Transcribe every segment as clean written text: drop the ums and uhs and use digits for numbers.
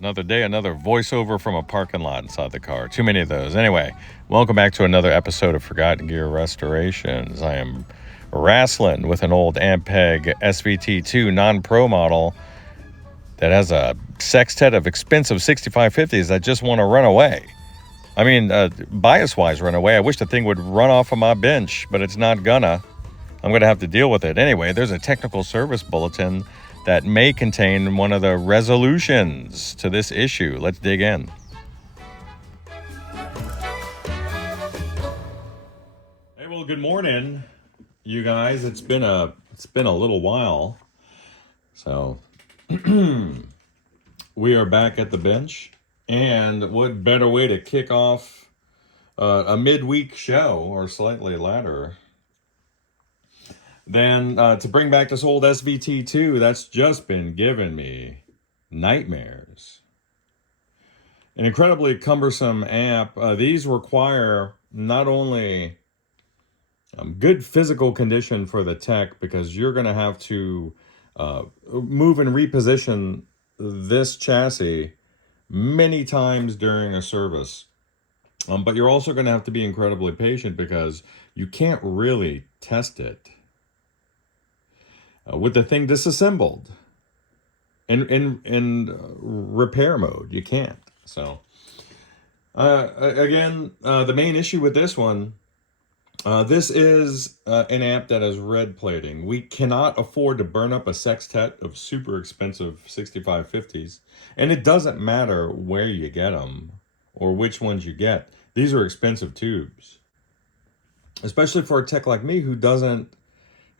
Another day, another voiceover from a parking lot inside the car. Too many of those. Anyway, welcome back to another episode of Forgotten Gear Restorations. I am wrestling with an old Ampeg SVT-II non-pro model that has a sextet of expensive 6550s that just want to run away. I mean, bias-wise run away. I wish the thing would run off of my bench, but it's not gonna. I'm going to have to deal with it. Anyway, there's a technical service bulletin that may contain one of the resolutions to this issue. Let's dig in. Hey, well, good morning, you guys. It's been a little while. So we are back at the bench, and what better way to kick off a midweek show, or slightly latter, than to bring back this old SVT-II that's just been giving me nightmares. An incredibly cumbersome amp. These require not only good physical condition for the tech, because you're going to have to move and reposition this chassis many times during a service. But you're also going to have to be incredibly patient, because you can't really test it with the thing disassembled in repair mode. You can't. So again, the main issue with this one, this is an amp that has red plating. We cannot afford to burn up a sextet of super expensive 6550s, and it doesn't matter where you get them or which ones you get. These are expensive tubes, especially for a tech like me who doesn't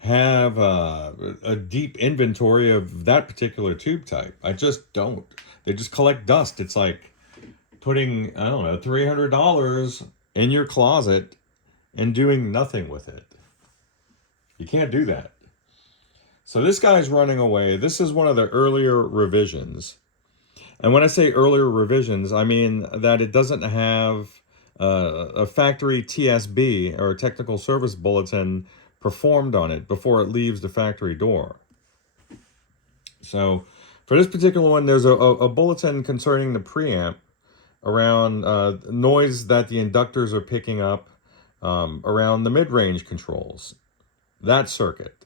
have a deep inventory of that particular tube type. I just don't. They just collect dust. It's like putting, I don't know, $300 in your closet and doing nothing with it. You can't do that. So this guy's running away. This is one of the earlier revisions. And when I say earlier revisions, I mean that it doesn't have a factory TSB, or a technical service bulletin, performed on it before it leaves the factory door. So for this particular one, there's a bulletin concerning the preamp around noise that the inductors are picking up, around the mid-range controls, that circuit.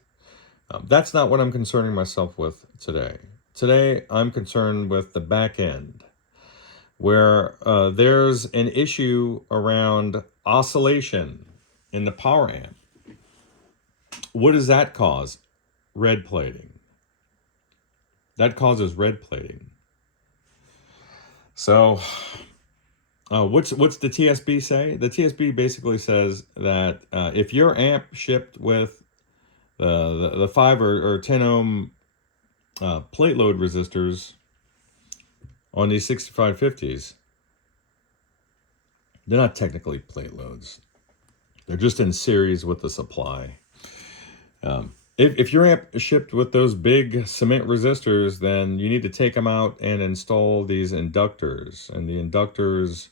That's not what I'm concerning myself with today. Today, I'm concerned with the back end, where there's an issue around oscillation in the power amp. What does that cause? Red plating. That causes red plating. So, what's the TSB say? The TSB basically says that if your amp shipped with the 5 or 10 ohm plate load resistors on these 6550s, they're not technically plate loads. They're just in series with the supply. If your amp is shipped with those big cement resistors, then you need to take them out and install these inductors. And the inductors,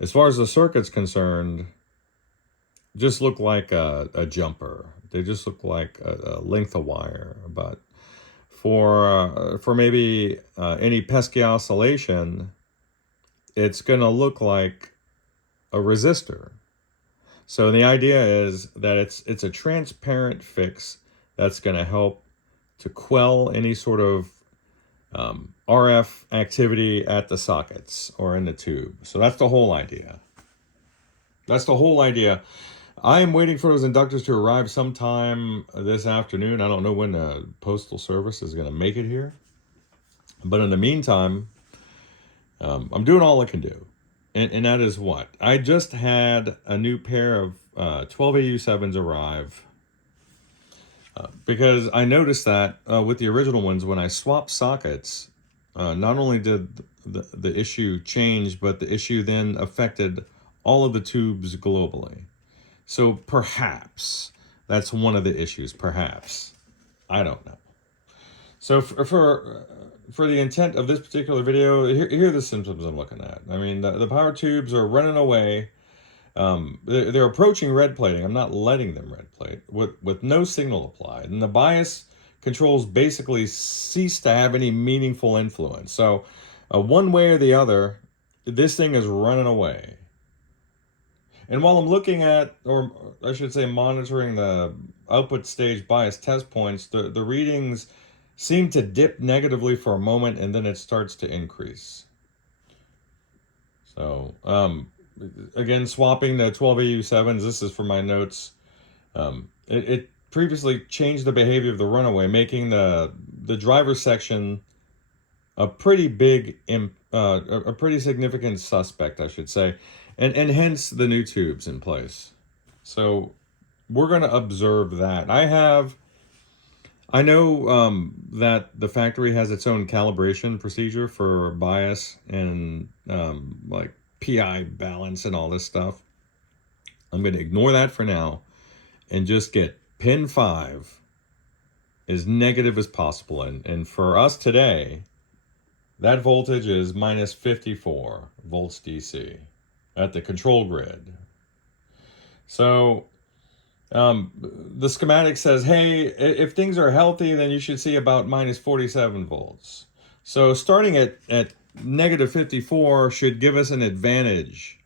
as far as the circuit's concerned, just look like a jumper. They just look like a length of wire. But for maybe any pesky oscillation, it's going to look like a resistor. So the idea is that it's a transparent fix that's going to help to quell any sort of RF activity at the sockets or in the tube. So that's the whole idea. That's the whole idea. I am waiting for those inductors to arrive sometime this afternoon. I don't know when the Postal Service is going to make it here. But in the meantime, I'm doing all I can do. And that is what? I just had a new pair of 12AU7s arrive, because I noticed that with the original ones, when I swapped sockets, not only did the issue change, but the issue then affected all of the tubes globally. So perhaps that's one of the issues, perhaps. I don't know. So for the intent of this particular video, here are the symptoms I'm looking at. I mean, the power tubes are running away. They're approaching red plating. I'm not letting them red plate with no signal applied. And the bias controls basically cease to have any meaningful influence. So one way or the other, this thing is running away. And while I'm looking at, or I should say monitoring the output stage bias test points, the readings seem to dip negatively for a moment and then it starts to increase. So, again, swapping the 12 AU7s, this is for my notes. It previously changed the behavior of the runaway, making the driver section a pretty big, a pretty significant suspect, I should say, and hence the new tubes in place. So we're going to observe that. I know that the factory has its own calibration procedure for bias and like PI balance and all this stuff. I'm going to ignore that for now and just get pin 5 as negative as possible. And for us today, that voltage is minus 54 volts DC at the control grid. So the schematic says, hey, if things are healthy, then you should see about minus 47 volts. So starting at negative 54 should give us an advantage.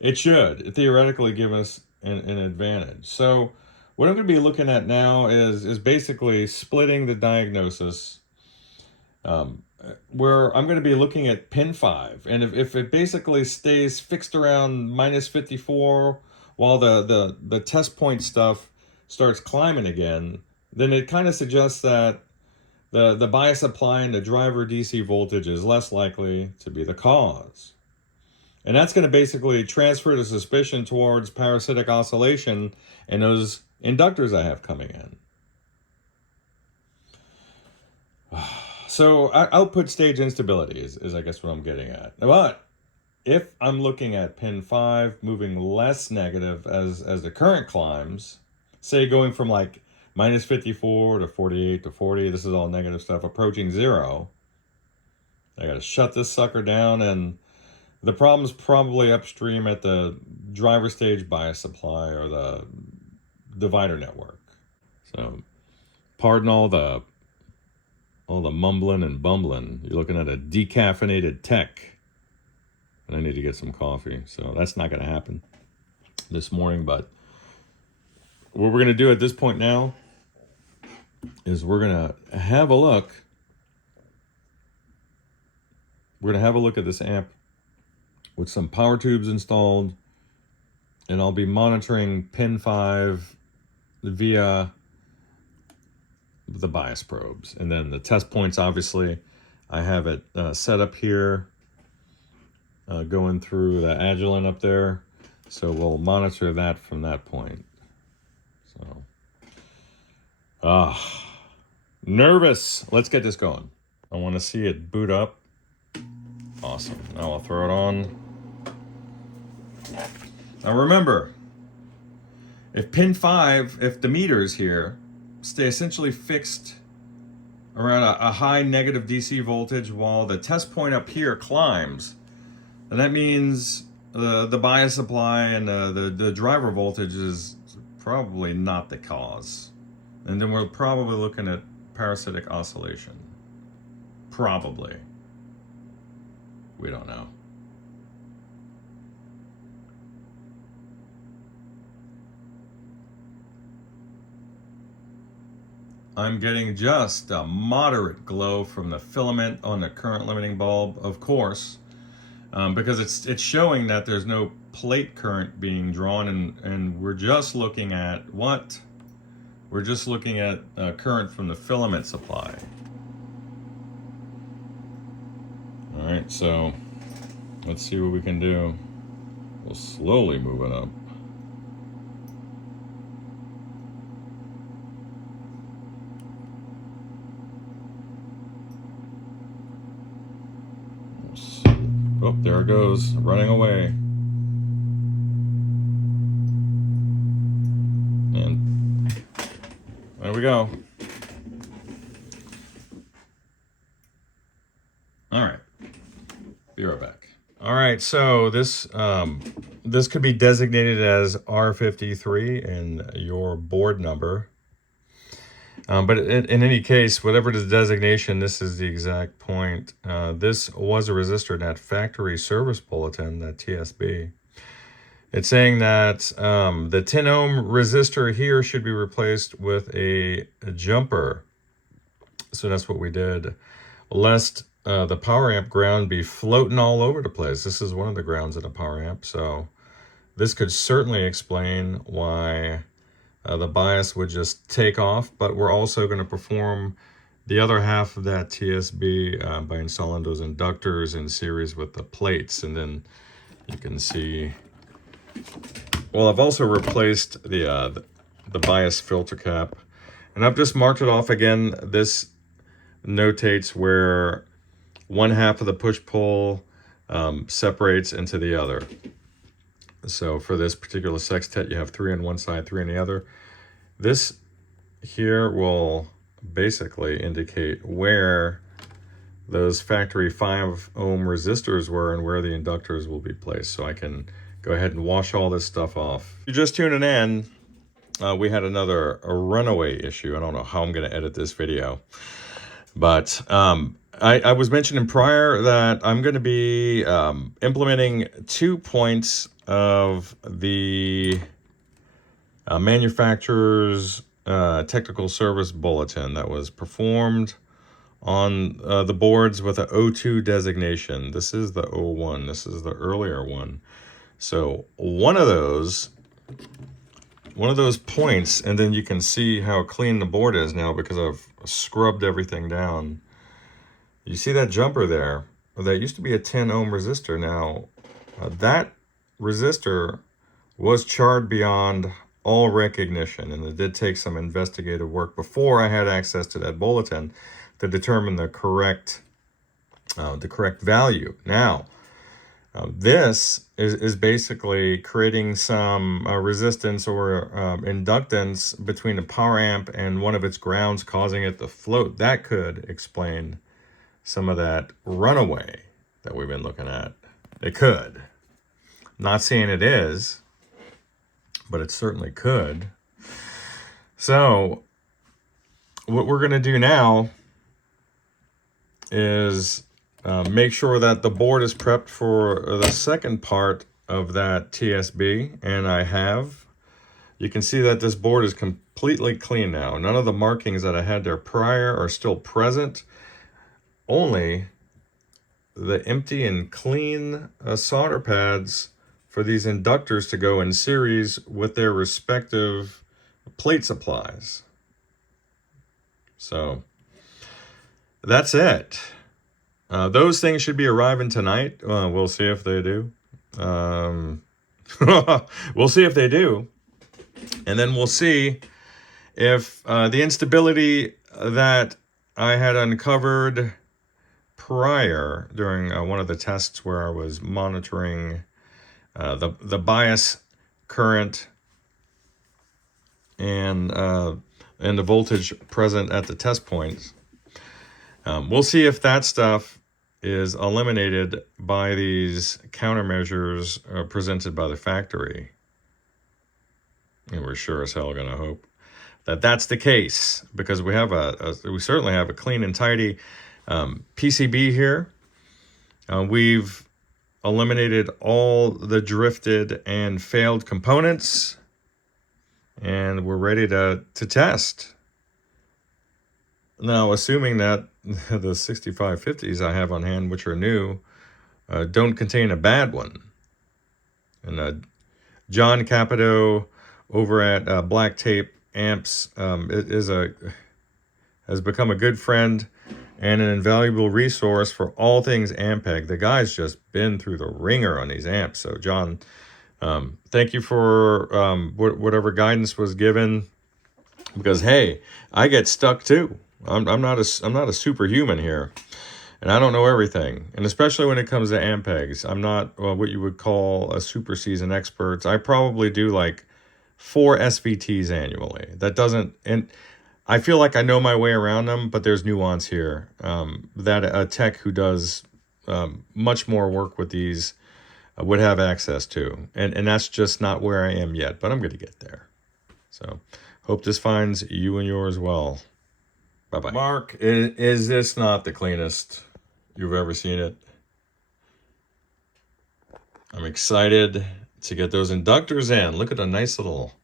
It should theoretically give us an advantage. So what I'm going to be looking at now is basically splitting the diagnosis, where I'm going to be looking at pin 5. And if it basically stays fixed around minus 54 while the test point stuff starts climbing again, then it kind of suggests that the bias supply and the driver DC voltage is less likely to be the cause. And that's going to basically transfer the suspicion towards parasitic oscillation and those inductors I have coming in. So output stage instability is I guess what I'm getting at. But if I'm looking at pin 5 moving less negative as the current climbs, say going from like minus 54 to 48 to 40, this is all negative stuff, approaching 0, I got to shut this sucker down, and the problem's probably upstream at the driver stage bias supply or the divider network. So pardon all the mumbling and bumbling. You're looking at a decaffeinated tech. And I need to get some coffee. So that's not going to happen this morning. But what we're going to do at this point now is we're going to have a look. We're going to have a look at this amp with some power tubes installed. And I'll be monitoring pin 5 via the bias probes. And then the test points, obviously, I have it set up here, going through the Agilent up there. So we'll monitor that from that point. So, nervous. Let's get this going. I want to see it boot up. Awesome. Now I'll throw it on. Now remember, if pin 5, if the meters here stay essentially fixed around a high negative DC voltage while the test point up here climbs, and that means the bias supply and the driver voltage is probably not the cause. And then we're probably looking at parasitic oscillation. Probably. We don't know. I'm getting just a moderate glow from the filament on the current limiting bulb, of course, because it's showing that there's no plate current being drawn, and we're just looking at what? We're just looking at current from the filament supply. All right, so let's see what we can do. We'll slowly move it up. Oh, there it goes, running away. And there we go. All right, be right back. All right, so this could be designated as R53 in your board number. But in any case, whatever the designation, this is the exact point. This was a resistor in that factory service bulletin, that TSB. It's saying that the 10 ohm resistor here should be replaced with a jumper. So that's what we did, lest the power amp ground be floating all over the place. This is one of the grounds in a power amp, so this could certainly explain why the bias would just take off, but we're also going to perform the other half of that TSB by installing those inductors in series with the plates. And then you can see, well, I've also replaced the bias filter cap, and I've just marked it off again. This notates where one half of the push-pull separates into the other. So for this particular sextet, you have 3 on one side, 3 on the other. This here will basically indicate where those factory 5 ohm resistors were and where the inductors will be placed. So I can go ahead and wash all this stuff off. If you're just tuning in, we had a runaway issue. I don't know how I'm going to edit this video, but I was mentioning prior that I'm going to be implementing 2 points of the manufacturer's technical service bulletin that was performed on the boards with a O2 designation. This is the O1. This is the earlier one. So one of those points, and then you can see how clean the board is now because I've scrubbed everything down. You see that jumper there? That used to be a 10 ohm resistor. Now, that resistor was charred beyond all recognition, and it did take some investigative work before I had access to that bulletin to determine the correct value. Now, this is basically creating some resistance or inductance between the power amp and one of its grounds, causing it to float. That could explain some of that runaway that we've been looking at. It could. Not saying it is, but it certainly could. So what we're going to do now is make sure that the board is prepped for the second part of that TSB, and I have. You can see that this board is completely clean now. None of the markings that I had there prior are still present. Only the empty and clean solder pads for these inductors to go in series with their respective plate supplies. So that's it. Those things should be arriving tonight. We'll see if they do. We'll see if they do. And then we'll see if the instability that I had uncovered prior during one of the tests where I was monitoring the bias current and the voltage present at the test points. We'll see if that stuff is eliminated by these countermeasures presented by the factory. And we're sure as hell going to hope that that's the case, because we have we certainly have a clean and tidy PCB here. We've eliminated all the drifted and failed components, and we're ready to test. Now, assuming that the 6550s I have on hand, which are new, don't contain a bad one. And John Capito over at Black Tape Amps has become a good friend and an invaluable resource for all things Ampeg. The guy's just been through the ringer on these amps. So John, thank you for whatever guidance was given, because hey, I get stuck too. I'm not a superhuman here, and I don't know everything. And especially when it comes to Ampegs, I'm not what you would call a super seasoned expert. I probably do like 4 SVTs annually. That doesn't, and I feel like I know my way around them, but there's nuance here that a tech who does much more work with these would have access to. And that's just not where I am yet, but I'm going to get there. So hope this finds you and yours well. Bye-bye. Mark, is this not the cleanest you've ever seen it? I'm excited to get those inductors in. Look at the nice little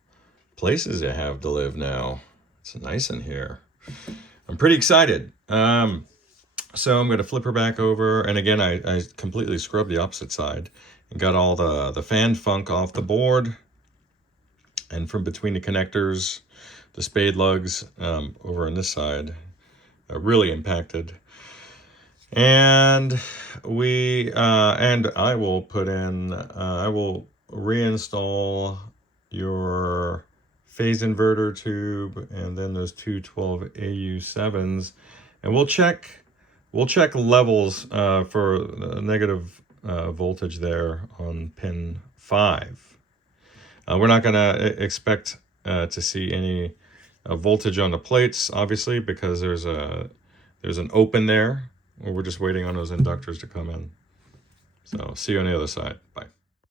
places they have to live now. It's nice in here. I'm pretty excited. So I'm going to flip her back over. And again, I completely scrubbed the opposite side and got all the fan funk off the board. And from between the connectors, the spade lugs over on this side really impacted. And I will put in, I will reinstall your phase inverter tube and then those two 12AU7s, and we'll check levels for the negative voltage there on pin 5. We're not going to expect to see any voltage on the plates, obviously, because there's an open there. We're just waiting on those inductors to come in. So see you on the other side. Bye.